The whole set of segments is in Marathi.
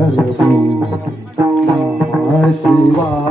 Namah Shivaya.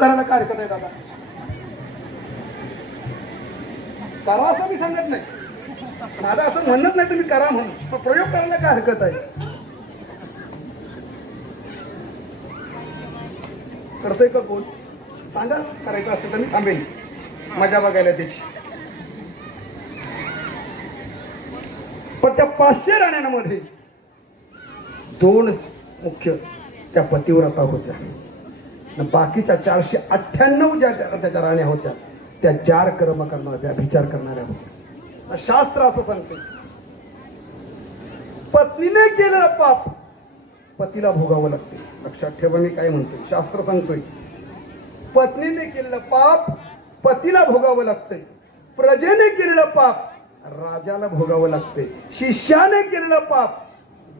करायला काय हरकत आहे दादा? करा असं मी सांगत नाही. माझं असं म्हणत नाही तुम्ही करा म्हणून. पण प्रयोग करायला काय हरकत आहे? करतोय का कोण सांगा करायचं असेल तर मी थांबेन. मजा बघायला त्याची पण त्या पाचशे राण्यांमध्ये दोन मुख्य त्या पतिव्रता होत्या. बाकीच्या चारशे अठ्ठ्याण्णव ज्या त्या त्याच्या राण्या होत्या त्या चार कर्म करणाऱ्या विचार करणाऱ्या होत्या. शास्त्र असं सांगते. पत्नीने केलेलं पाप पतीला भोगावं लागते. लक्षात ठेवा मी काय म्हणतोय. शास्त्र सांगतोय. पत्नीने केलेलं पाप पतीला भोगावं लागतंय. प्रजेने केलेलं पाप राजाला भोगावं लागते शिष्याने केलेलं पाप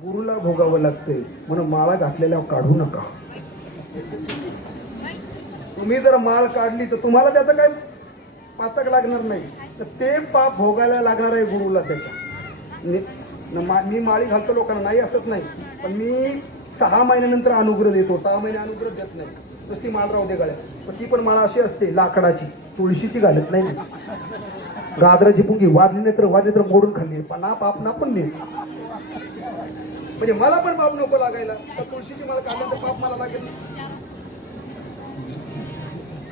गुरुला भोगावं लागते म्हणून माळा घातलेल्या काढू नका. तुम्ही जर माळ काढली तर तुम्हाला त्याचं काय पातक लागणार नाही. तर ते पाप भोगायला लागणार आहे गुरुला त्याच्या मा- मी माळी घालतो लोकांना नाही असत नाही. पण मी सहा महिन्यानंतर अनुग्रह देतो सहा महिने अनुग्रह देत नाही. नुसती माळ राहू दे गळ्या पण ती पण माळ अशी असते लाकडाची. तुळशीची घालत नाही गाजराची पुंगी वाजली नाही तर वाजली तर मोडून खाल्ली. पण ना पाप ना पण नाही म्हणजे मला पण पाप नको लागायला. तर तुळशीची मला काढलं तर पाप मला लागेल.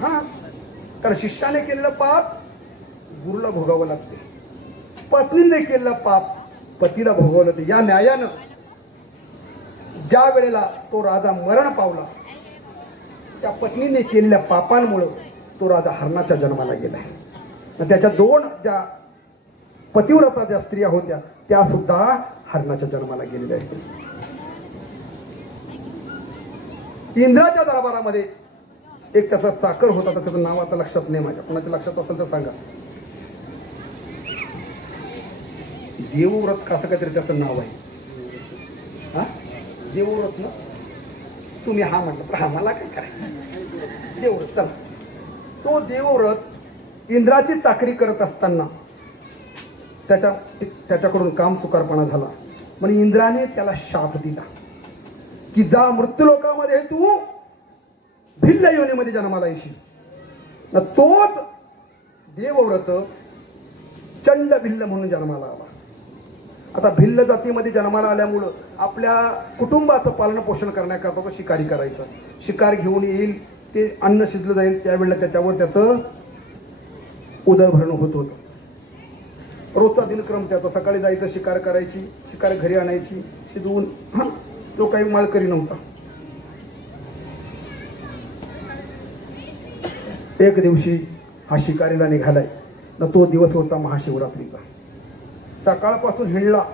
हा? कारण शिष्याने केलेलं पाप गुरुला भोगावं लागते. पत्नीने केलेलं पाप पतीला भोगावं लागते. या न्यायानं ज्या वेळेला तो राजा मरण पावला त्या पत्नीने केलेल्या पापांमुळं तो राजा हरणाच्या जन्माला गेला आणि त्याच्या दोन ज्या पतिव्रता ज्या स्त्रिया होत्या त्या सुद्धा हरणाच्या जन्माला गेलेल्या आहेत. इंद्राच्या दरबारामध्ये एक त्याचा चाकर होता तर त्याचं नाव आता लक्षात नाही माझ्या. कोणाच्या लक्षात असेल तर सांगा. देवव्रत कसं काहीतरी त्याचं नाव आहे. हा? देवव्रत ना? तुम्ही हा म्हटलं तर हा मला काय करायचं? देवव्रत चला. तो देवव्रत इंद्राची चाकरी करत असताना त्याच्या त्याच्याकडून काम सुकारपणा झाला. म्हणून इंद्राने त्याला शाप दिला. की जा मृत्यूलोकामध्ये तू भिल्ल योनीमध्ये जन्माला येशील. न तोच देवव्रत चंड भिल्ल म्हणून जन्माला आला. आता भिल्ल जातीमध्ये जन्माला आल्यामुळं आपल्या कुटुंबाचं पालन पोषण करण्याकरता तो शिकारी करायचा. शिकार घेऊन येईल ते अन्न शिजलं जाईल त्यावेळेला त्याच्यावर त्याचं उदरभरण होत होतं. रोजचा दिनक्रम त्याचा. सकाळी जायचं शिकार करायची शिकार घरी आणायची शिजवून तो काही मालकरी नव्हता. एक दिवशी हा शिकारीला निघालाय. न तो दिवस होता महाशिवरात्रीचा. सकाळपासून हिंडला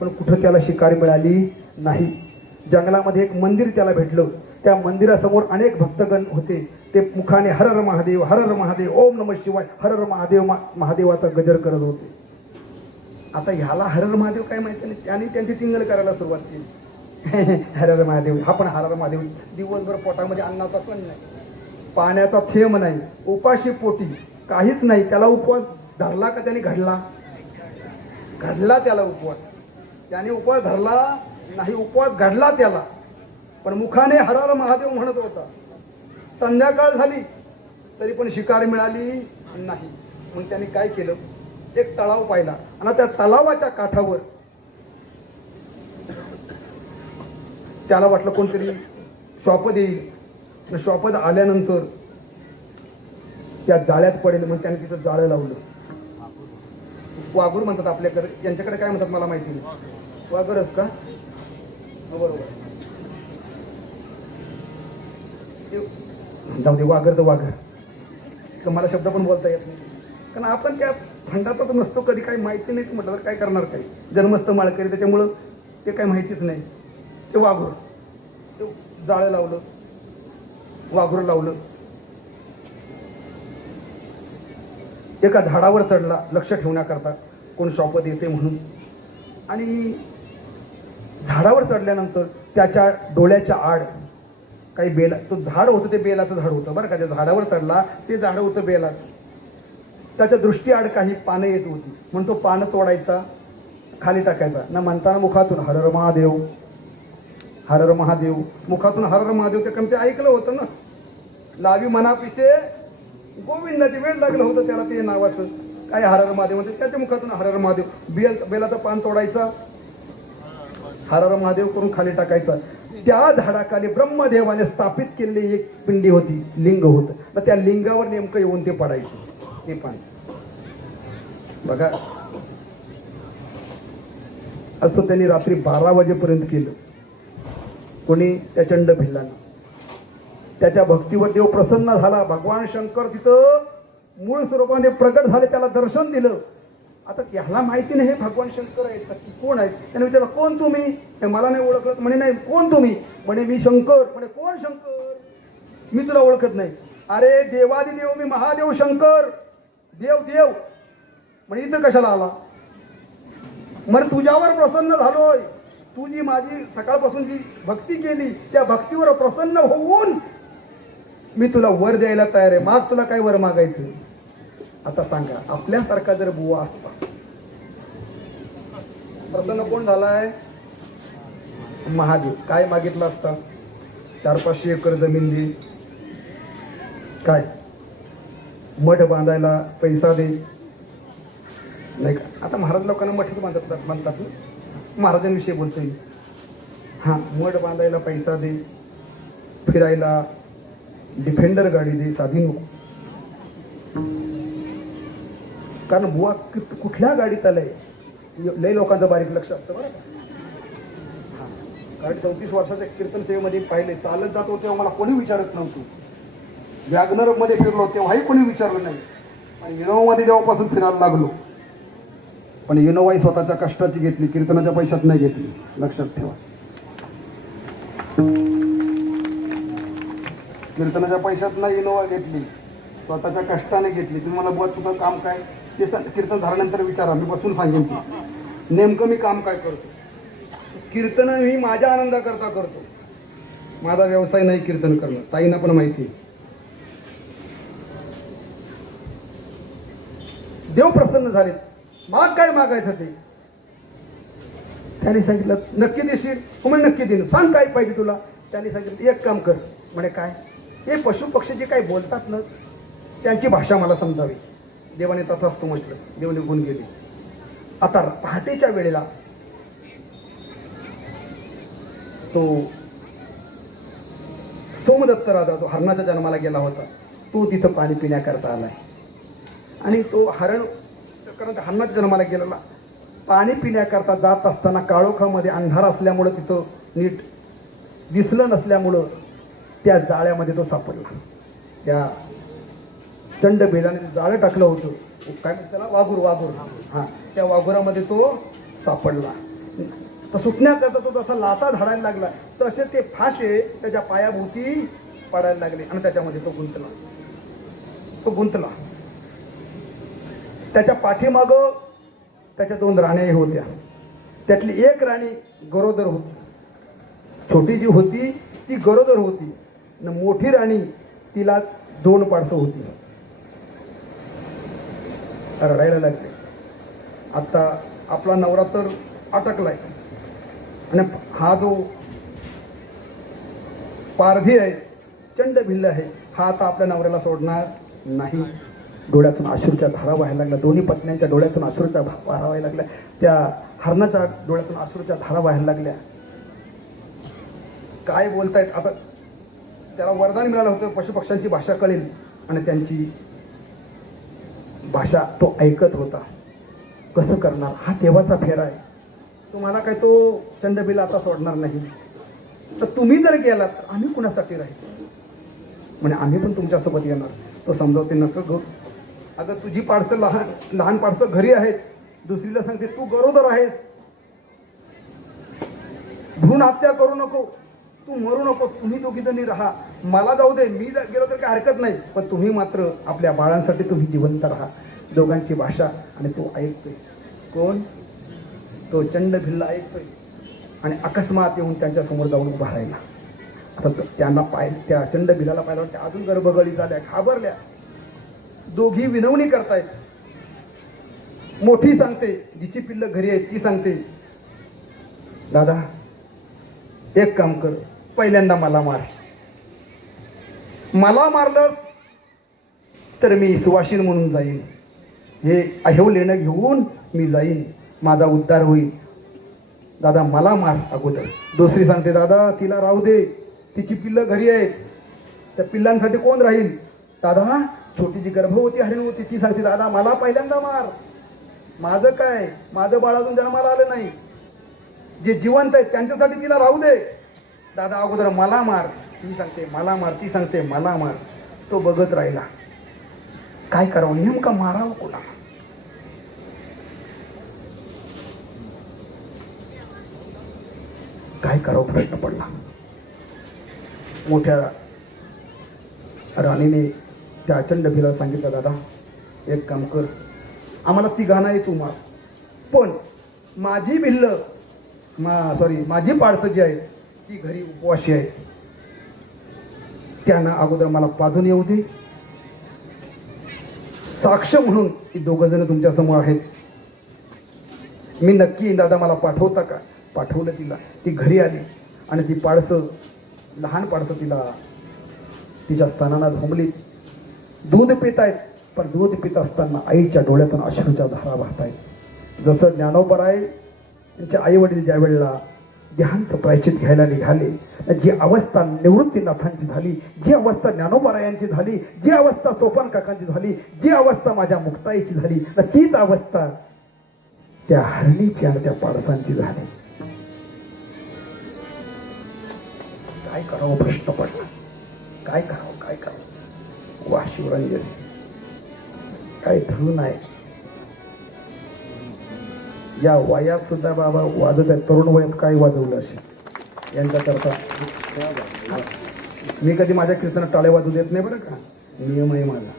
पण कुठं त्याला शिकारी मिळाली नाही. जंगलामध्ये एक मंदिर त्याला भेटलं. त्या मंदिरासमोर अनेक भक्तगण होते. ते मुखाने हरर महादेव हरर महादेव ओम नम शिवाय हरर महादेव मा- महादेवाचा गजर करत होते. आता ह्याला हरर महादेव काय माहिती नाही. त्याने त्यांची टिंगल करायला सुरुवात केली. हरर महादेव हा पण हरर महादेव. दिवसभर पोटामध्ये अन्नाचा पण नाही. पाण्याचा थेंब नाही. उपाशी पोटी. काहीच नाही. त्याला उपवास धरला का त्याने? घडला. घडला त्याला उपवास. त्याने उपवास धरला नाही उपवास घडला त्याला. पण मुखाने हरर महादेव म्हणत होता. संध्याकाळ झाली तरी पण शिकार मिळाली नाही. मग त्याने काय केलं? एक तलाव पाहिला. आणि त्या तलावाच्या काठावर त्याला वाटलं कोणतरी शॉपद येईल. शॉपद आल्यानंतर त्या जाळ्यात पडेल मग त्याने तिथं जाळं लावलं. वाघूर म्हणतात आपल्याकडे. यांच्याकडे काय म्हणतात मला माहिती नाही. वाघरच का? हो, बरोबर. ते- जाऊ दे वाघर तर वाघर. तर मला शब्द पण बोलता येत नाही. कारण आपण त्या फंडाचा नसतो कधी काही माहिती नाही म्हटलं तर काय करणार काही जन्मस्थ माळकरी त्याच्यामुळं ते काही माहितीच नाही. ते वाघूर. ते जाळं लावलं वाघूर लावलं. एका झाडावर चढला लक्ष ठेवण्याकरता कोण शॉपत येते म्हणून. आणि झाडावर चढल्यानंतर त्याच्या डोळ्याच्या आड काही बेला तो झाड होतं ते बेलाचं झाड होतं बरं का? त्या झाडावर चढला ते झाड होतं बेलाचं. त्याच्या दृष्टीआड काही पानं येत होती. म्हणून तो पानं तोडायचा खाली टाकायचा. ना म्हणताना मुखातून हरर महादेव हरर महादेव. मुखातून हरर महादेव ते कारण ते ऐकलं होतं ना. लावी मनापिसे गोविंदाची वेळ लागलं होतं त्याला ते नावाचं. काय हरर महादेव म्हणते त्याच्या मुखातून हरर महादेव. बेल बेलाचं पान तोडायचा हरर महादेव करून खाली टाकायचा. त्या झाडाखाली ब्रह्मदेवाने स्थापित केलेली एक पिंडी होती लिंग होतं. मग त्या लिंगावर नेमकं येऊन ते पडायचं. ते पाणी बघा. असं त्यांनी रात्री बारा वाजेपर्यंत केलं. कोणी त्या चंड भिल्लानं. त्याच्या भक्तीवर देव प्रसन्न झाला. भगवान शंकर तिथं मूळ स्वरूपामध्ये प्रकट झाले. त्याला दर्शन दिलं. आता त्याला माहिती नाही हे भगवान शंकर आहेत नक्की कोण आहेत? त्याने विचारलं कोण तुम्ही? मला नाही ओळखत. म्हणे नाही कोण तुम्ही? म्हणे मी शंकर. म्हणे कोण शंकर? मी तुला ओळखत नाही. अरे देवादी देव मी महादेव शंकर. देव देव. म्हणजे इथं कशाला आला? म्हणे तुझ्यावर प्रसन्न झालोय. तू जी माझी सकाळपासून जी भक्ती केली त्या भक्तीवर प्रसन्न होऊन मी तुला वर द्यायला तयार आहे. माग तुला काय वर मागायचं? आता सांगा आपल्यासारखा जर बुवा असता प्रसन्न कोण झालाय? महादेव. काय मागितलं असता? चार पाचशे एकर जमीन दे काय? मठ बांधायला पैसा दे. नाही का? आता महाराज लोकांना मठच बांधतात बांधतात ना? महाराजांविषयी बोलतोय. हां हा मठ बांधायला पैसा दे. फिरायला डिफेंडर गाडी दे साधी नको. कारण बुवा कुठल्या गाडीत आलंय? लय लोकांचं बारीक लक्ष असतं बरं कारण चौतीस वर्षाच्या कीर्तन सेवेमध्ये पाहिले चालत जातो तेव्हा मला कोणी विचारत नव्हतं. वॅगनरमध्ये फिरलो तेव्हाही कोणी विचारलं नाही. आणि इनोवामध्ये जेव्हापासून फिरायला लागलो पण इनोवाही स्वतःच्या कष्टाची घेतली कीर्तनाच्या पैशात नाही घेतली. लक्षात ठेवा. कीर्तनाच्या पैशात नाही इनोवा घेतली स्वतःच्या कष्टाने घेतली. तुम्ही मला बुवा तुझं काम काय? ते कीर्तन झाल्यानंतर विचारा मी बसून सांगेन की नेमकं मी काम काय करतो? कीर्तन मी माझ्या आनंदाकरता करतो. माझा व्यवसाय नाही कीर्तन करणं ताईंना पण माहिती आहे. देव प्रसन्न झाले. माग काय मागायचं ते त्याने सांगितलं नक्की देशील? म्हणजे नक्की देईन. सांग काय पाहिजे तुला? त्याने सांगितलं एक काम कर. म्हणे काय? हे पशु पक्षी जे काही बोलतात ना त्यांची भाषा मला समजावी. देवाने तसाच तो म्हटलं देव निघून गेले आता पहाटेच्या वेळेला तो सोमदत्त राजा तो हरणाच्या जन्माला गेला होता तो तिथं पाणी पिण्याकरता आलाय. आणि तो हरण कारण त्या जन्माला गेलेला. पाणी पिण्याकरता जात असताना काळोखामध्ये अंधार असल्यामुळं तिथं नीट दिसलं नसल्यामुळं त्या जाळ्यामध्ये तो सापडला. त्या चंड बेलाने ते जाळं टाकलं होतं. काय त्याला? वाघूर वाघूर. हां त्या वाघुरामध्ये तो सापडला. तर सुटण्याकरता तो जसा लाता झाडायला लागला तसे ते फाशे त्याच्या पायाभोवती पडायला लागले आणि त्याच्यामध्ये तो गुंतला. तो गुंतला. त्याच्या पाठीमाग त्याच्या दोन राण्याही होत्या. त्यातली एक राणी गरोदर होती. छोटी जी होती ती गरोदर होती. न मोठी राणी तिला दोन पाडसं होती. रडायला लागले. आता आपला नवरा तर अटकलाय. आणि हा जो पारधी आहे चंड भिल्ल आहे हा आता आपल्या नवऱ्याला सोडणार नाही. डोळ्यातून आशूरच्या धारा व्हायला लागल्या. दोन्ही पत्न्यांच्या डोळ्यातून आशूरच्या धारा व्हायला लागल्या. त्या हरणाच्या डोळ्यातून आशूरच्या धारा व्हायला लागल्या. काय बोलतायत? आता त्याला वरदान मिळालं होतं. पशुपक्ष्यांची भाषा कळेल. आणि त्यांची भाषा तो ऐकत होता. कसं करणार? हा तेव्हाचा फेरा आहे. तुम्हाला काय तो चंडबिल आता सोडणार नाही. तर तुम्ही जर गेलात तर आम्ही कुणासाठी राहील म्हणजे आम्ही पण तुमच्यासोबत येणार. तो समजावते नसं ग अगं तुझी पाडसं लहान लहान पार्सल घरी आहेत. दुसरीला सांगते तू गरोदर आहेस. भ्रूण हत्या करू नको. तू मरू नको. तुम्ही दोघी जणी राहा. मला जाऊ दे. मी जर गेलो तर काही हरकत नाही. पण तुम्ही मात्र आपल्या बाळांसाठी तुम्ही जिवंत राहा. दोघांची भाषा आणि तो ऐकतोय. कोण? तो चंड भिल्ल ऐकतोय. आणि अकस्मात येऊन त्यांच्यासमोर जाऊन उभा राहिला. आता त्यांना पाय त्या चंड भिलाला पाहिलं त्या अजून गर्भगळी झाल्या. घाबरल्या. दोघी विनवणी करतायत. मोठी सांगते जिची पिल्ल घरी आहेत ती सांगते दादा एक काम कर पहिल्यांदा मला मार. मला मारलंस तर मी सुवाशीन म्हणून जाईन. हे अहो लेणं घेऊन मी जाईन. माझा उद्धार होईल. दादा मला मार अगोदर. दुसरी सांगते दादा तिला राहू दे. तिची पिल्लं घरी आहेत. त्या पिल्लांसाठी कोण राहील? दादा छोटी जी गर्भवती हरिण होती ती सांगते दादा मला पहिल्यांदा मार. माझं काय? माझं बाळ अजून जन्माला आलं नाही. जे जिवंत आहेत त्यांच्यासाठी तिला राहू दे. दादा अगोदर मला मार. ती सांगते मला मार. ती सांगते मला मार. तो बघत राहिला. काय करावं? नेमका मारावं कोणा काय करावं? प्रश्न पडला. मोठ्या राणीने त्या अचंड भिला सांगितलं दादा एक काम कर. आम्हाला ती गाणं आहे तुम्हाला मार. पण माझी भिल्ल मा सॉरी माझी पाडसं जी आहे ती घरी उपवाशी आहे. त्यांना अगोदर मला पाजून येऊ दे. साक्ष म्हणून ती दोघंजणं जण तुमच्यासमोर आहेत. मी नक्की दादा मला पाठवता का? पाठवलं तिला. ती घरी आली आणि ती पाडसं लहान पाडसं तिला तिच्या स्थानाला झोंबली दूध पित आहेत पण दूध पित असताना आईच्या डोळ्यातून अश्रूच्या धारा वाहत आहेत जसं ज्ञानोबर आहे त्यांचे आई वडील ज्या वेळेला देहांत प्रायचित घ्यायला निघाले जी अवस्था निवृत्तीनाथांची झाली जी अवस्था ज्ञानोबरायांची झाली जी अवस्था सोपान काकांची झाली जी अवस्था माझ्या मुक्ताईची झाली तर तीच अवस्था त्या हरणीची आणि त्या पाडसांची झाली. काय करावं प्रश्न पडला? काय करावं काय करावं? वा शिवरंजन काय धरून आहे या वयात सुद्धा बाबा वाजत आहेत. तरुण वयात काय वाजवलं असेल. यांच्याकरता मी कधी माझ्या कीर्तनात टाळे वाजू देत नाही बरं का? नियम आहे माझा.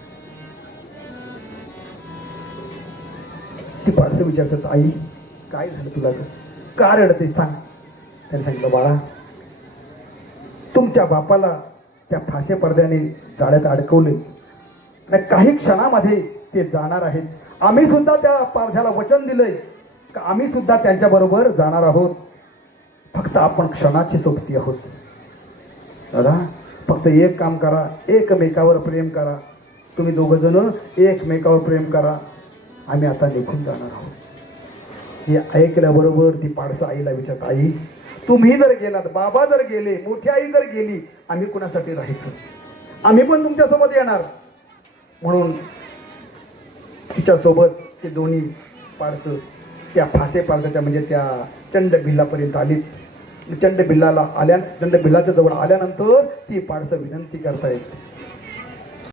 ती फारसं विचारतात आई काय झालं तुला का रडते सांग? त्यांनी सांगितलं बाळा तुमच्या बापाला त्या फासे पडद्याने जाळ्यात अडकवले. आणि काही क्षणामध्ये ते जाणार आहेत. आम्ही सुद्धा त्या पारध्याला वचन दिलंय. का आम्ही सुद्धा त्यांच्या बरोबर जाणार आहोत. फक्त आपण क्षणाची सोबती आहोत. दादा फक्त एक काम करा. एकमेकावर प्रेम करा. तुम्ही दोघ जण एकमेकावर प्रेम करा. आम्ही आता निघून जाणार आहोत. हे ऐकल्याबरोबर ती पाडसं आईला विचारत आई तुम्ही जर गेलात बाबा जर गेले मोठी आई जर गेली आम्ही कुणासाठी राहायचं? आम्ही पण तुमच्यासोबत येणार. म्हणून तिच्यासोबत ते दोन्ही पाडसं त्या फासे पाडसाच्या म्हणजे त्या चंड भिल्लापर्यंत आली चंड भिल्लाला आल्या चंड भिल्लाच्या जवळ आल्यानंतर ती पाडसं विनंती करतायत.